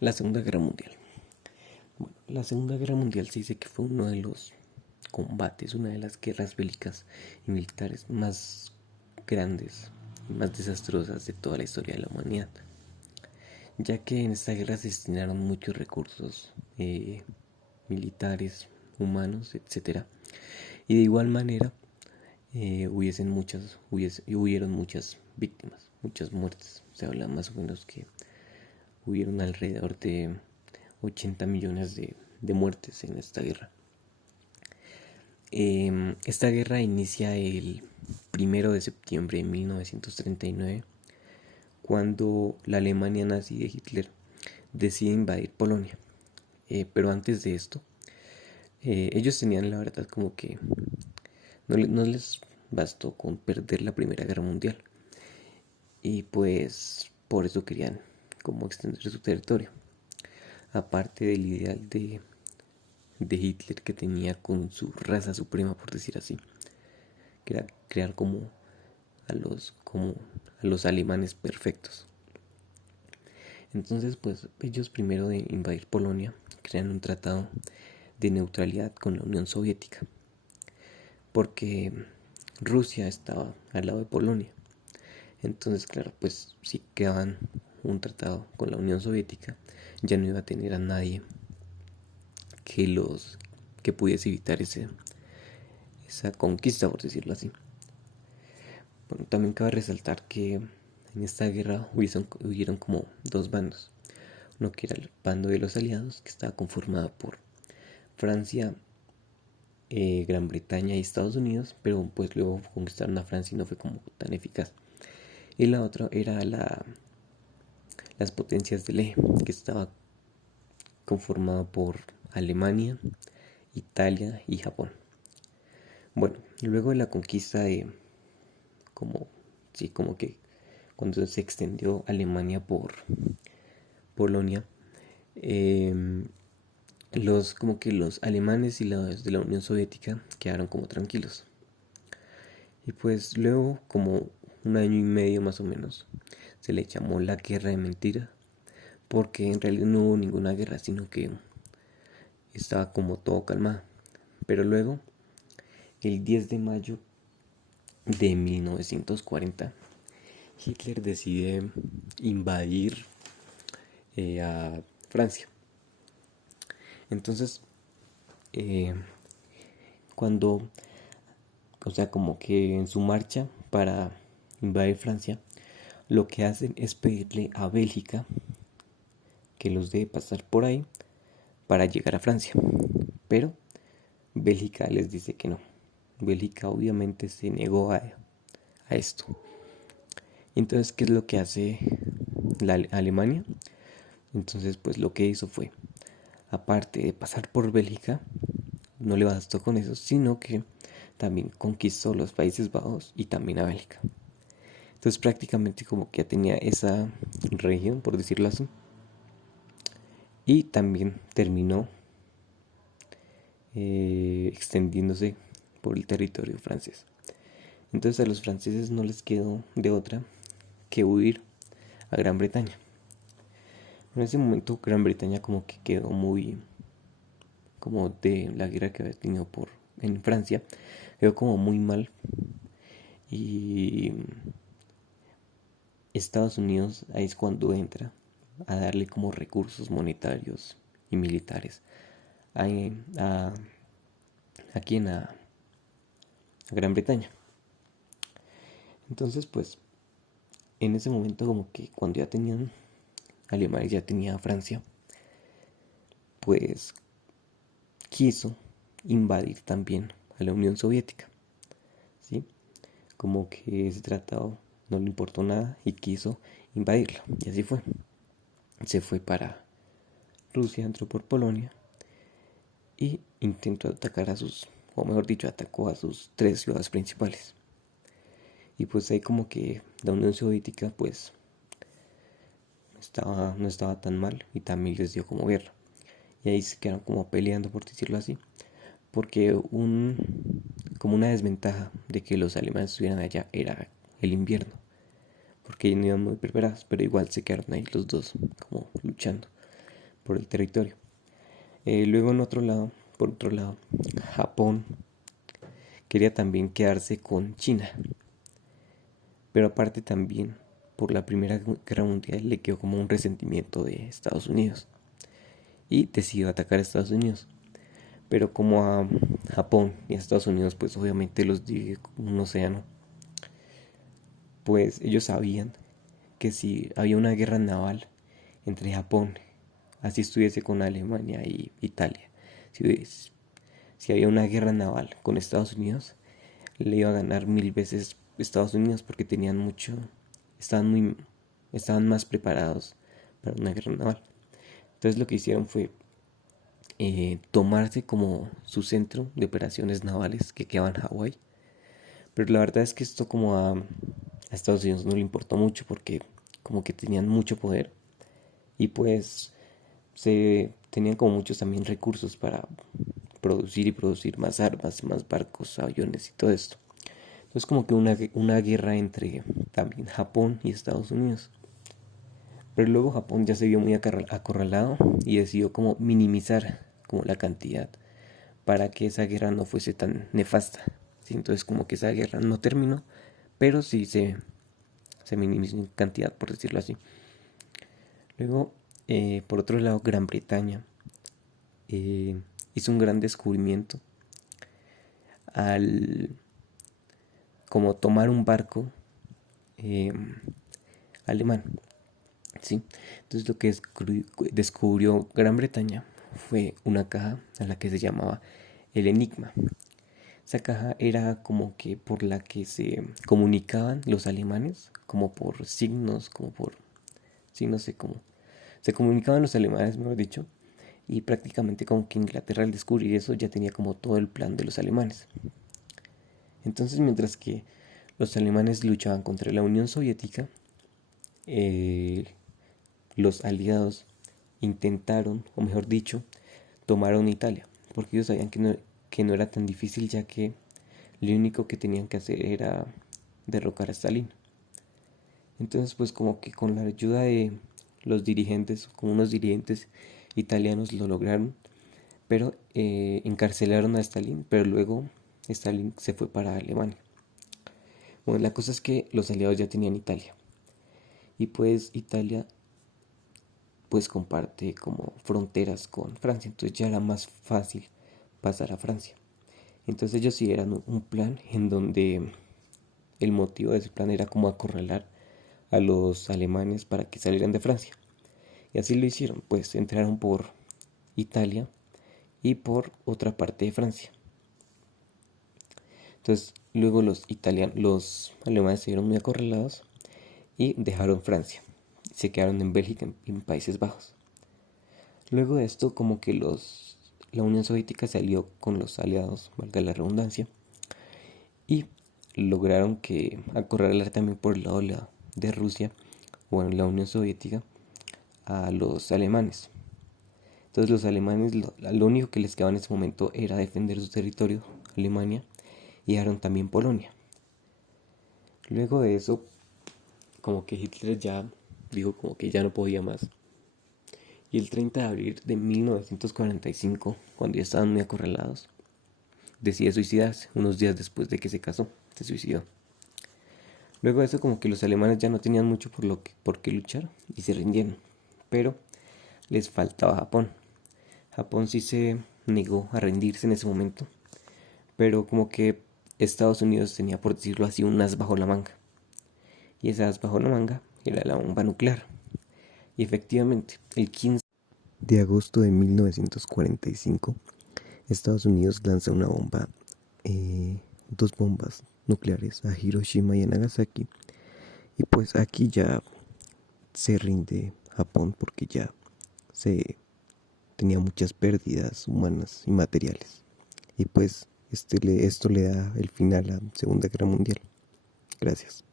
La Segunda Guerra Mundial. Bueno, la Segunda Guerra Mundial se dice que fue uno de los combates, una de las guerras bélicas y militares más grandes y más desastrosas de toda la historia de la humanidad, ya que en esta guerra se destinaron muchos recursos militares, humanos, etcétera, y de igual manera hubieron muchas víctimas, muchas muertes. Se habla más o menos que hubieron alrededor de 80 millones de muertes en esta guerra. Esta guerra inicia el 1 de septiembre de 1939, cuando la Alemania nazi de Hitler decide invadir Polonia. Pero antes de esto, ellos tenían la verdad como que no les bastó con perder la Primera Guerra Mundial, y pues por eso querían como extender su territorio, aparte del ideal de Hitler que tenía con su raza suprema, por decir así, que era crear como a los alemanes perfectos. Entonces pues ellos, primero de invadir Polonia, crean un tratado de neutralidad con la Unión Soviética, porque Rusia estaba al lado de Polonia. Entonces, claro, pues si quedaban un tratado con la Unión Soviética, ya no iba a tener a nadie que pudiese evitar esa conquista, por decirlo así. Bueno, también cabe resaltar que en esta guerra hubieron como dos bandos. Uno que era el bando de los aliados, que estaba conformado por Francia, Gran Bretaña y Estados Unidos, pero pues luego conquistaron a Francia y no fue como tan eficaz. Y la otra era las potencias del eje, que estaba conformado por Alemania, Italia y Japón. Bueno, luego de la conquista como que cuando se extendió Alemania por Polonia, los alemanes y los de la Unión Soviética quedaron como tranquilos. Y pues luego, como un año y medio más o menos, se le llamó la guerra de mentira, porque en realidad no hubo ninguna guerra, sino que estaba como todo calmado. Pero luego, el 10 de mayo de 1940, Hitler decide invadir a Francia. Entonces, cuando, o sea, como que en su marcha para invadir Francia, lo que hacen es pedirle a Bélgica que los deje pasar por ahí para llegar a Francia. Pero Bélgica les dice que no. Bélgica obviamente se negó a esto. Entonces, ¿qué es lo que hace la Alemania? Entonces, pues lo que hizo fue, aparte de pasar por Bélgica, no le bastó con eso, sino que también conquistó los Países Bajos y también a Bélgica. Entonces prácticamente como que ya tenía esa región, por decirlo así, y también terminó extendiéndose por el territorio francés. Entonces a los franceses no les quedó de otra que huir a Gran Bretaña. En ese momento Gran Bretaña como que quedó muy, como de la guerra que había tenido en Francia, quedó como muy mal, y Estados Unidos ahí es cuando entra a darle como recursos monetarios y militares a, a, a Gran Bretaña. Entonces pues en ese momento, como que cuando ya tenían Alemania, ya tenía a Francia, pues quiso invadir también a la Unión Soviética, ¿sí? Como que ese tratado no le importó nada y quiso invadirla, y así fue. Se fue para Rusia, entró por Polonia y intentó atacar o mejor dicho, atacó a sus tres ciudades principales. Y pues ahí como que la Unión Soviética pues no estaba tan mal, y también les dio como guerra. Y ahí se quedaron como peleando, por decirlo así, porque como una desventaja de que los alemanes estuvieran allá era el invierno, porque no iban muy preparados, pero igual se quedaron ahí los dos como luchando. por el territorio. Luego por otro lado, Japón quería también quedarse con China, pero aparte también por la Primera Guerra Mundial le quedó como un resentimiento de Estados Unidos y decidió atacar a Estados Unidos. Pero como a Japón y a Estados Unidos pues obviamente los divide un océano, pues ellos sabían que si había una guerra naval entre Japón, así estuviese con Alemania y Italia, si, si había una guerra naval con Estados Unidos, le iba a ganar 1000 veces Estados Unidos porque tenían mucho, estaban más preparados para una guerra naval. Entonces lo que hicieron fue tomarse como su centro de operaciones navales que quedaba en Hawái. Pero la verdad es que esto como a Estados Unidos no le importó mucho porque como que tenían mucho poder y pues se tenían como muchos también recursos para producir más armas, más barcos, aviones y todo esto. Entonces como que una guerra entre también Japón y Estados Unidos. Pero luego Japón ya se vio muy acorralado y decidió como minimizar como la cantidad para que esa guerra no fuese tan nefasta. ¿Sí? Entonces como que esa guerra no terminó, pero sí se minimizó en cantidad, por decirlo así. Luego, por otro lado, Gran Bretaña hizo un gran descubrimiento al como tomar un barco eh, alemán. ¿Sí? Entonces lo que descubrió Gran Bretaña fue una caja a la que se llamaba el Enigma. Esa caja era como que por la que se comunicaban los alemanes, como por signos, como por, sí, no sé cómo. Se comunicaban los alemanes, mejor dicho, y prácticamente como que Inglaterra al descubrir eso ya tenía como todo el plan de los alemanes. Entonces mientras que los alemanes luchaban contra la Unión Soviética, los aliados intentaron, o mejor dicho, tomaron Italia, porque ellos sabían que no era tan difícil, ya que lo único que tenían que hacer era derrocar a Stalin. Entonces pues como que con la ayuda de los dirigentes, con unos dirigentes italianos lo lograron, pero encarcelaron a Stalin, pero luego Stalin se fue para Alemania. Bueno, la cosa es que los aliados ya tenían Italia, y pues Italia pues comparte como fronteras con Francia, entonces ya era más fácil pasar a Francia. Entonces ellos sí eran un plan en donde el motivo de ese plan era como acorralar a los alemanes para que salieran de Francia. Y así lo hicieron, pues entraron por Italia y por otra parte de Francia. Entonces luego los alemanes se vieron muy acorralados y dejaron Francia. Se quedaron en Bélgica, en Países Bajos. Luego de esto como que la Unión Soviética salió con los aliados, valga la redundancia, y lograron que acorralar también por el lado de Rusia, bueno, la Unión Soviética, a los alemanes. Entonces los alemanes lo único que les quedaba en ese momento era defender su territorio, Alemania, y dejaron también Polonia. Luego de eso, como que Hitler ya dijo como que ya no podía más. Y el 30 de abril de 1945, cuando ya estaban muy acorralados, decide suicidarse. Unos días después de que se casó, se suicidó. Luego de eso como que los alemanes ya no tenían mucho por qué luchar y se rindieron. Pero les faltaba Japón. Japón sí se negó a rendirse en ese momento, pero como que Estados Unidos tenía, por decirlo así, un as bajo la manga. Y esa as bajo la manga era la bomba nuclear. Y efectivamente, el 15 de agosto de 1945, Estados Unidos lanza una bomba, dos bombas nucleares a Hiroshima y a Nagasaki. Y pues aquí ya se rinde Japón porque ya se tenía muchas pérdidas humanas y materiales. Y pues esto le da el final a la Segunda Guerra Mundial. Gracias.